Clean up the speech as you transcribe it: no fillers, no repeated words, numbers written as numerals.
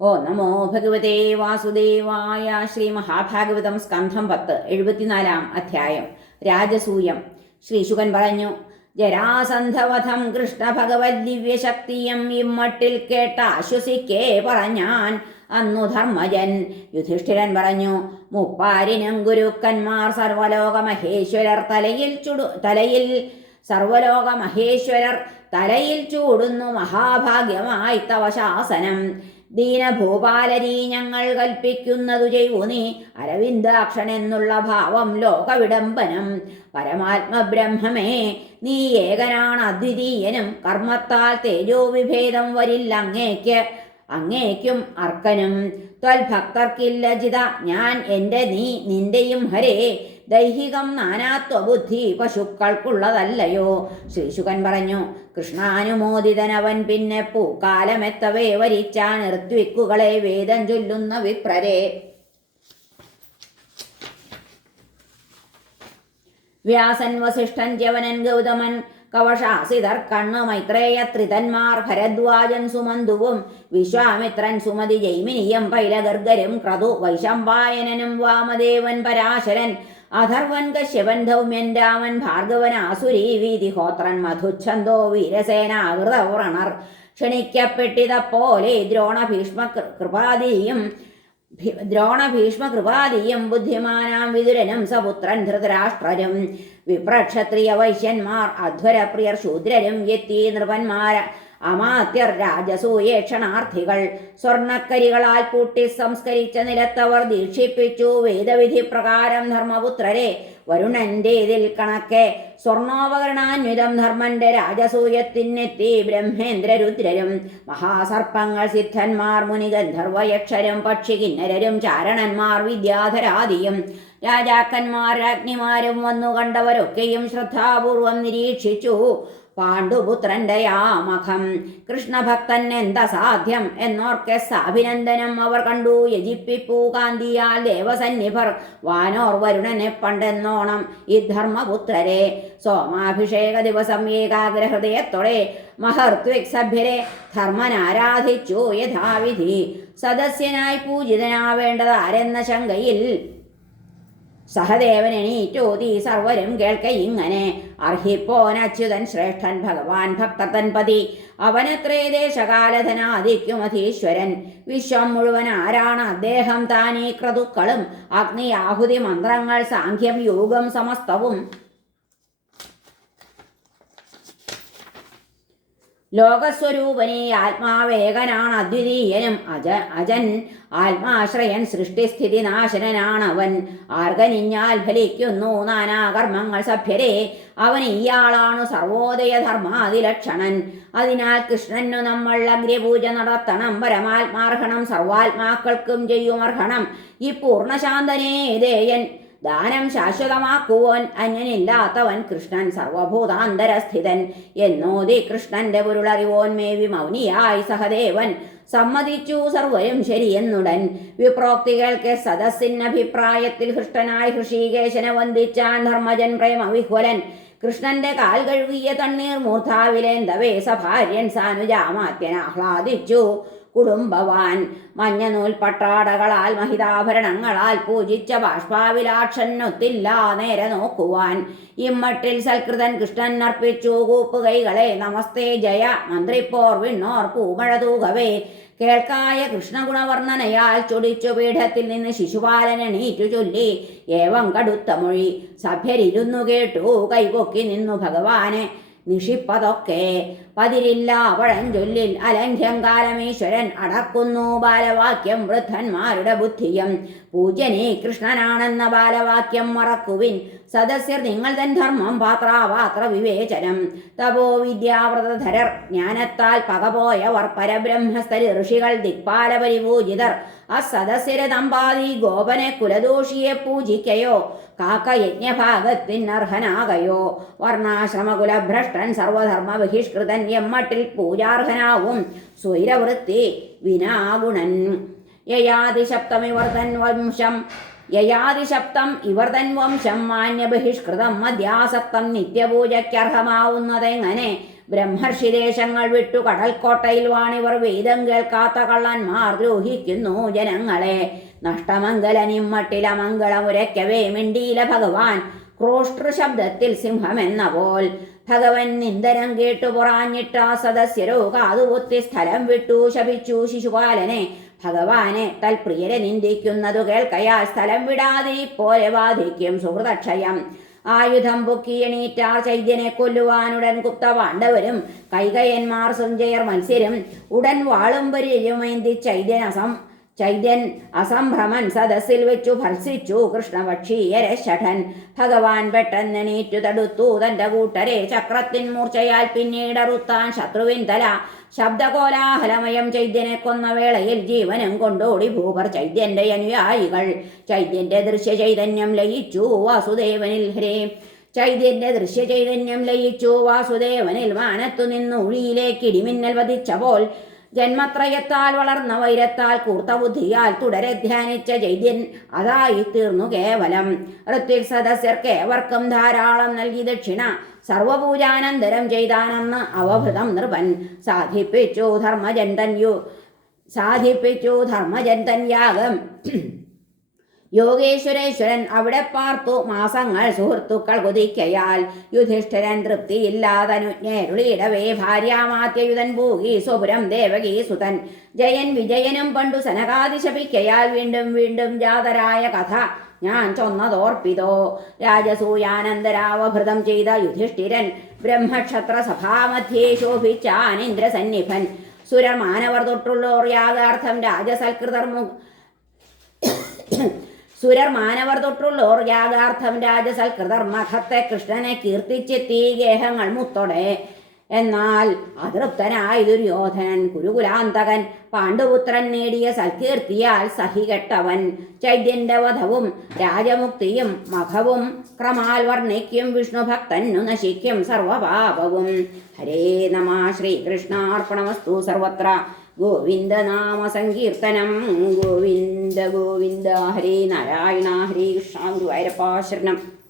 ഓ നമോ ഭഗവതേ വാസുദേവായ. ശ്രീ മഹാഭാഗവതം സ്കന്ധം 10 74 അധ്യായം. രാജസൂയം. ശ്രീശുകൻ പറഞ്ഞു, ജരാസന്ധവധം കൃഷ്ണ ഭഗവത് ദിവ്യശക്തിയും ഇമ്മട്ടിൽ കേട്ട ആശ്വസിക്കേ പറഞ്ഞാൻ അന്നു ധർമ്മജൻ. യുധിഷ്ഠിരൻ പറഞ്ഞു, മുപ്പാരിനും ഗുരുക്കന്മാർ സർവലോകമഹേശ്വരർ തലയിൽ ചൂടുന്നു മഹാഭാഗ്യമായി തവ ശാസനം. ദീനഭൂപാലരീ ഞങ്ങൾ കൽപ്പിക്കുന്നതു ചെയ്വു നീ. അരവിന്ദാക്ഷൻ എന്നുള്ള ഭാവം ലോകവിഡംബനം. പരമാത്മബ്രഹ്മമേ, നീ ഏകനാണ്, അദ്വിതീയനും. കർമ്മത്താൽ തേജോവിഭേദം വരില്ല അങ്ങേക്കും അർക്കനും. ത്വൽഭക്തർക്കില്ല ജിത ഞാൻ എൻ്റെ നീ നിന്റെയും ഹരേ. ദൈഹികം നാനാത്വബുദ്ധി പശുക്കൾക്കുള്ളതല്ലയോ. ശ്രീശുകൻ പറഞ്ഞു, കൃഷ്ണാനുമോദിതനവൻ പിന്നെ പൂക്കാലമെത്തവേ വരിച്ചാൻ ഋത്വിക്കുകളെ വേദം ചൊല്ലുന്ന വിപ്രരെ. വ്യാസൻ, വസിഷ്ഠൻ, ച്യവനൻ, ഗൗതമൻ, കവശാസിതർ, കണ്വ, മൈത്രേയ, ത്രിതന്മാർ, ഭരദ്വാജൻ, സുമന്തുവും, വിശ്വാമിത്രൻ, സുമതി, ജൈമിനിയും, പൈലഗർഗരും, ക്രതു, വൈശമ്പായനനും, വാമദേവൻ, പരാശരൻ, അഥർവൻ, കശ്യപൻ, ധൗമ്യൻ, രാമൻ, ഭാർഗവൻ, ആസുരി, വീതിഹോത്രൻ, മധുച്ഛന്തോ, വീരസേന, അകൃതവ്രണർ ക്ഷണിക്കപ്പെട്ടിതപ്പോലെ ദ്രോണഭീഷ്മകൃപാദിയും ബുദ്ധിമാനാം വിതുരനും സപുത്രൻ ധൃതരാഷ്ട്രരും വിപ്രക്ഷത്രിയ വൈശ്യന്മാർ അധ്വരപ്രിയർ ശൂദ്രരും യത്തി നൃപന്മാർ അമാത്യർ രാജസൂയേക്ഷണാർത്ഥികൾ സ്വർണക്കരികളാൽ പൂട്ടി സംസ്കരിച്ച നിലത്തവർ ദീക്ഷിപ്പിച്ചു വേദവിധി പ്രകാരം ധർമ്മപുത്രരെ. വരുണന്റേതിൽ കണക്കെ സ്വർണോപകരണാന്വിതം ധർമ്മന്റെ രാജസൂയത്തിനെത്തി ബ്രഹ്മേന്ദ്രരുദ്രരും മഹാസർപ്പങ്ങൾ, സിദ്ധന്മാർ, മുനിഗന്ധർവയക്ഷരും, പക്ഷി, കിന്നരരും, ചാരണന്മാർ, വിദ്യാധരാദിയും രാജാക്കന്മാർ, രാജ്ഞിമാരും വന്നു കണ്ടവരൊക്കെയും ശ്രദ്ധാപൂർവം നിരീക്ഷിച്ചു. പാണ്ഡുപുത്രന്റെ യാമഖം കൃഷ്ണഭക്തൻ എന്തസാധ്യം എന്നോർക്കെ സാഭിനന്ദനം അവർ കണ്ടു. യജിപ്പിപ്പൂ കാന്തിയാൽ ദേവസന്നിഭർ വാനോർ വരുണനെ പണ്ടെന്നോണം ഈ ധർമ്മപുത്രരെ. സോമാഭിഷേക ദിവസം ഏകാഗ്രഹൃദയത്തോടെ മഹർത്വിക് സഭ്യരെ ധർമ്മനാരാധിച്ചു യഥാവിധി. സദസ്യനായി പൂജിതനാവേണ്ടത് ആരെന്ന ശങ്കയിൽ സഹദേവൻ എണീറ്റോതി സർവരും കേൾക്ക ഇങ്ങനെ. അർഹിപ്പോനച്യുതൻ ശ്രേഷ്ഠൻ ഭഗവാൻ ഭക്തതൻപതി. അവനത്രേ ദേശകാലധനാദിക്കും അധീശ്വരൻ. വിശ്വം മുഴുവൻ ആരാണ് അദ്ദേഹം താനീ ക്രതുക്കളും അഗ്നി, ആഹുതി, മന്ത്രങ്ങൾ, സാഖ്യം, യോഗം സമസ്തവും. ലോകസ്വരൂപനീ ആത്മാവേകനാണ് അദ്വിതീയനും അജൻ ആത്മാശ്രയൻ. സൃഷ്ടിസ്ഥിതി നാശനനാണവൻ. ആർഗനിഞ്ഞാൽ ഫലിക്കുന്നു നാനാകർമ്മങ്ങൾ സഭ്യരെ. അവൻ ഇയാളാണു സർവോദയ ധർമാതിലക്ഷണൻ. അതിനാൽ കൃഷ്ണനു നമ്മൾ അഗ്രപൂജ നടത്തണം. പരമാത്മാർഹണം സർവാത്മാക്കൾക്കും ചെയ്യുമർഹണം. ഈ പൂർണ്ണശാന്തനേ ദേയൻ ദാനം ശാശ്വതമാക്കുവൻ. അന്യനില്ലാത്തവൻ കൃഷ്ണൻ സർവഭൂതാന്തരസ്ഥിതൻ എന്നോതി കൃഷ്ണന്റെ പൊരുളറിവോൻ മേവി മൗനിയായി സഹദേവൻ. സമ്മതിച്ചു സർവരും ശരിയെന്നുടൻ. വിപ്രോക്തികൾക്ക് സദസ്സിനഭിപ്രായത്തിൽ ഹൃഷ്ടനായി ഹൃഷീകേശനെ വന്ദിച്ചാൻ ധർമ്മജൻ പ്രേമവിഹ്വലൻ. കൃഷ്ണന്റെ കാൽ കഴുകിയ തണ്ണീർ മൂർധാവിലേന്തവേ സഭാര്യൻ സാനുജാമാത്യൻ ആഹ്ലാദിച്ചു കുടുംബവാൻ. മഞ്ഞനൂൽ പട്ടാടകളാൽ മഹിതാഭരണങ്ങളാൽ പൂജിച്ച ബാഷ്പാവിലാക്ഷനൊത്തില്ല നേരെ നോക്കുവാൻ. ഇമ്മട്ടിൽ സൽകൃതൻ കൃഷ്ണൻ അർപ്പിച്ചു കൂപ്പുകൈകളെ. നമസ്തേ ജയ മന്ത്രിപ്പോർ വിണ്ണോർ പൂമഴ തൂകവേ. കേൾക്കായ കൃഷ്ണഗുണവർണ്ണനയാൽ ചൊടിച്ചു പീഠത്തിൽ നിന്ന് ശിശുപാലൻ എണീറ്റു ചൊല്ലി ഏവം കടുത്ത മൊഴി. സഭ്യരിരുന്നു കേട്ടു കൈപൊക്കി നിന്നു ഭഗവാനെ. നിഷിപ്പതൊക്കെ പതിരില്ല പഴഞ്ചൊല്ലിൽ അലംഘ്യം കാലമീശ്വരൻ അടക്കുന്നു ബാലവാക്യം വൃദ്ധന്മാരുടെ ബുദ്ധിയും. പൂജ്യനീ കൃഷ്ണനാണെന്ന ബാലവാക്യം മറക്കുവിൻ. സദസ്യർ നിങ്ങൾ തൻ ധർമ്മം പാത്രാപാത്ര വിവേചനം. തപോ വിദ്യാവ്രതധരർ ജ്ഞാനത്താൽ പകപോയവർ പരബ്രഹ്മസ്ഥരി ഋഷികൾ ദിക്പാല പരിപൂജിതർ. അസദസ്യരെ തമ്പാതി ഗോപനെ കുലദോഷിയെ പൂജിക്കയോ. കാക്ക യജ്ഞഭാഗത്തിനർഹനാകയോ. വർണ്ണാശ്രമകുലഭ്രഷ്ടൻ സർവധർമ്മ ബഹിഷ്കൃതൻ എമ്മട്ടിൽ പൂജാർഹനാവും സ്വൈരവൃത്തി വിനാഗുണൻ. യയാതിശപ്തം ഇവർ തൻ വംശം മാന്യബഹിഷ്കൃതം മധ്യാസക്തം നിത്യപൂജയ്ക്കർഹമാവുന്നതെങ്ങനെ. ബ്രഹ്മർഷിദേശങ്ങൾ വിട്ടു കടൽക്കോട്ടയിൽ വാണിവർ വേദം കേൾക്കാത്ത കള്ളന്മാർ ദ്രോഹിക്കുന്നു ജനങ്ങളെ. നഷ്ടമംഗലനിമ്മട്ടിലമംഗളമുരയ്ക്കവേ മിണ്ടീല ഭഗവാൻ ക്രോഷ്ടൃ ശബ്ദത്തിൽ സിംഹമെന്ന പോൽ. ഭഗവൻ നിന്ദനം കേട്ടു പൊറാഞ്ഞിട്ട സദസ്യരോ കാതുപൊത്തി സ്ഥലം വിട്ടു ശപിച്ചു ശിശുപാലനെ. ഭഗവാനെ തൽപ്രിയരെ നിന്ദിക്കുന്നതു കേൾക്കയാൽ സ്ഥലം വിടാതിരിപ്പോലെ ബാധിക്കും സുഹൃതക്ഷയം. ആയുധം പൊക്കി എണീറ്റാർ ചൈദ്യനെ കൊല്ലുവാനുടൻ കുപ്തപാണ്ഡവരും കൈകയന്മാർ സഞ്ജയർ മത്സരം. ഉടൻ വാളും പരിചയമേന്തി ചൈദ്യൻ അസംഭ്രമൻ സദസ്സിൽ വെച്ചു ഭർസിച്ചു കൃഷ്ണപക്ഷീയരെ ശഠൻ. ഭഗവാൻ പെട്ടെന്നെണീറ്റു തടുത്തു തന്റെ കൂട്ടരെ ചക്രത്തിൻ മൂർച്ചയാൽ പിന്നീടറുത്താൻ ശത്രുവിൻ തല. ശബ്ദകോലാഹലമയം ചൈദ്യനെ കൊന്ന വേളയിൽ ജീവനും കൊണ്ടോടി ഭൂപർ ചൈദ്യന്റെ അനുയായികൾ. ചൈദ്യന്റെ ദൃശ്യ ചൈതന്യം ലയിച്ചു വാസുദേവനിൽ ഹരേ. ചൈദ്യന്റെ ദൃശ്യ ചൈതന്യം ലയിച്ചു വാസുദേവനിൽ. മാനത്തു നിന്ന് ഉഴിയിലേക്ക് ഇടിമിന്നൽ വധിച്ച പോൽ ജന്മത്രയത്താൽ വളർന്ന വൈരത്താൽ കൂർത്ത ബുദ്ധിയാൽ തുടരെ ധ്യാനിച്ച ചൈദ്യൻ അതായി തീർന്നു കേവലം. ഋത്വിക് സദസ്യർക്കേവർക്കും ധാരാളം നൽകി ദക്ഷിണ. സർവപൂജാനന്തരം ചെയ്താനെന്ന് അവഭൃതം നൃപൻ. സാധിപ്പിച്ചു ധർമ്മജൻ തൻ യാഗം. യോഗേശ്വരേശ്വരൻ അവിടെ പാർത്തു മാസങ്ങൾ സുഹൃത്തുക്കൾ കൊതിക്കയാൽ. യുധിഷ്ഠിരൻ തൃപ്തിയില്ലാതനുജ്ഞരുളിയിടവേ ഭാര്യാമാത്യയുധൻ ഭൂകി സ്വപുരം ദേവകീ സുതൻ. ജയൻ വിജയനും പണ്ടു സനകാതിശപിക്കയാൽ വീണ്ടും വീണ്ടും ജാതരായ കഥ ഞാൻ ചൊന്നതോർപ്പിതോ. രാജസൂയാനന്തരാവഭൃതം ചെയ്ത യുധിഷ്ഠിരൻ ബ്രഹ്മക്ഷത്ര സഭാമധ്യേ ശോഭിച്ചാനിന്ദ്രസന്നിഭൻ. സുരമാനവർ തൊട്ടുള്ളോർ യാഗാർത്ഥം രാജസൽകൃതർ മഖത്തെ കൃഷ്ണനെ കീർത്തിച്ചെത്തി ഗേഹങ്ങൾ മുത്തൊടെ. എന്നാൽ അതൃപ്തനായി ദുര്യോധനൻ കുരുകുലാന്തകൻ പാണ്ഡുപുത്രൻ നേടിയ സൽകീർത്തിയാൽ സഹികെട്ടവൻ. ചൈദ്യന്റെ വധവും രാജമുക്തിയും മഖവും ക്രമാൽ വർണ്ണിക്കും. വിഷ്ണുഭക്തന്നു നശിക്കും സർവപാപവും. ഹരേ നമ. ശ്രീകൃഷ്ണാർപ്പണമസ്തു. സർവത്ര ഗോവിന്ദ നാമ സങ്കീർത്തനം. ഗോവിന്ദ ഗോവിന്ദ. ഹരേ നാരായണ. ഹരേ കൃഷ്ണ. ഗുരുവായൂരപ്പ ശരണം.